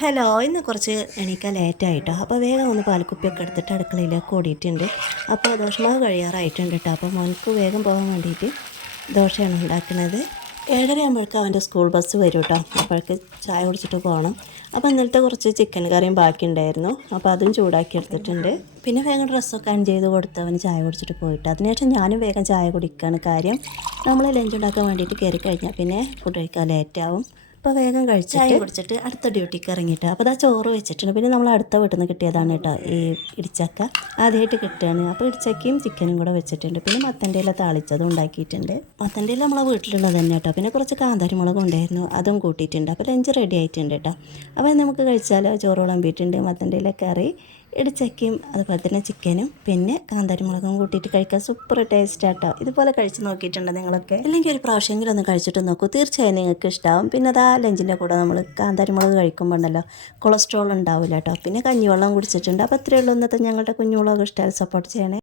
Hello, ഇന്ന് കുറച്ച് എണീക്കാൻ ലേറ്റായിട്ടോ. അപ്പോൾ വേഗം ഒന്ന് പാൽക്കുപ്പിയൊക്കെ എടുത്തിട്ട് അടുക്കളയിലേക്ക് ഓടിയിട്ടുണ്ട്. അപ്പോൾ ദോശമാവ് കഴിയാറായിട്ടുണ്ട് കേട്ടോ. അപ്പോൾ മോനക്ക് വേഗം പോകാൻ വേണ്ടിയിട്ട് ദോശയാണ് ഉണ്ടാക്കുന്നത്. 7:30 ആകുമ്പോഴേക്കും അവൻ്റെ സ്കൂൾ ബസ് വരും കേട്ടോ. അപ്പോഴേക്ക് ചായ കുടിച്ചിട്ട് പോകണം. അപ്പോൾ ഇന്നലത്തെ കുറച്ച് ചിക്കൻ കറിയും ബാക്കിയുണ്ടായിരുന്നു. അപ്പോൾ അതും ചൂടാക്കി എടുത്തിട്ടുണ്ട്. പിന്നെ വേഗം ഡ്രസ്സൊക്കെ അൺ ചെയ്ത് കൊടുത്ത് അവന് ചായ കുടിച്ചിട്ട് പോയിട്ട് അതിനുശേഷം ഞാനും വേഗം ചായ കുടിക്കുകയാണ്. കാര്യം നമ്മൾ ലഞ്ച് ഉണ്ടാക്കാൻ വേണ്ടിയിട്ട് കയറി കഴിഞ്ഞാൽ പിന്നെ ഫുഡ് കഴിക്കാൻ ലേറ്റാവും. അപ്പോൾ വേഗം ചായ കുടിച്ചിട്ട് അടുത്ത ഡ്യൂട്ടിക്ക് ഇറങ്ങിയിട്ട് അപ്പോൾ അതാ ചോറ് വെച്ചിട്ടുണ്ട്. പിന്നെ നമ്മൾ അടുത്ത വീട്ടിൽ നിന്ന് കിട്ടിയതാണ് കേട്ടോ ഈ ഇടിച്ചക്ക. ആദ്യമായിട്ട് കിട്ടുകയാണ്. അപ്പോൾ ഇടിച്ചക്കയും ചിക്കനും കൂടെ വെച്ചിട്ടുണ്ട്. പിന്നെ മത്തൻ്റെ ഇല താളിച്ചതും ഉണ്ടാക്കിയിട്ടുണ്ട്. മത്തൻ്റെ ഇല നമ്മളെ വീട്ടിലുള്ളത് തന്നെ കേട്ടോ. പിന്നെ കുറച്ച് കാന്താരിമുളക് ഉണ്ടായിരുന്നു, അതും കൂട്ടിയിട്ടുണ്ട്. അപ്പോൾ ലഞ്ച് റെഡി ആയിട്ടുണ്ട് കേട്ടോ. അപ്പോൾ നമുക്ക് കഴിച്ചാലോ. ചോറ് വിളമ്പിയിട്ടുണ്ട്, മത്തൻ്റെ ഇല കറി, ഇടിച്ചക്കയും അതുപോലെ തന്നെ ചിക്കനും പിന്നെ കാന്താരിമുളകും കൂട്ടിയിട്ട് കഴിക്കാൻ സൂപ്പർ ടേസ്റ്റ് ആട്ടോ. ഇതുപോലെ കഴിച്ച് നോക്കിയിട്ടുണ്ട് നിങ്ങളൊക്കെ? അല്ലെങ്കിൽ ഒരു പ്രാവശ്യമെങ്കിലും ഒന്ന് കഴിച്ചിട്ട് നോക്കൂ, തീർച്ചയായും നിങ്ങൾക്ക് ഇഷ്ടമാവും. പിന്നെ അതാ ലഞ്ചിൻ്റെ കൂടെ നമ്മൾ കാന്താരിമുളക് കഴിക്കുമ്പോൾ ഉണ്ടല്ലോ കൊളസ്ട്രോൾ ഉണ്ടാവില്ല കേട്ടോ. പിന്നെ കഞ്ഞിവെള്ളം കുടിച്ചിട്ടുണ്ട്. അപ്പോൾ അത്രയേ ഉള്ളൂ ഇന്നത്തെ ഞങ്ങളുടെ കുഞ്ഞുമുളക്. ഇഷ്ടമായി സപ്പോർട്ട് ചെയ്യണേ.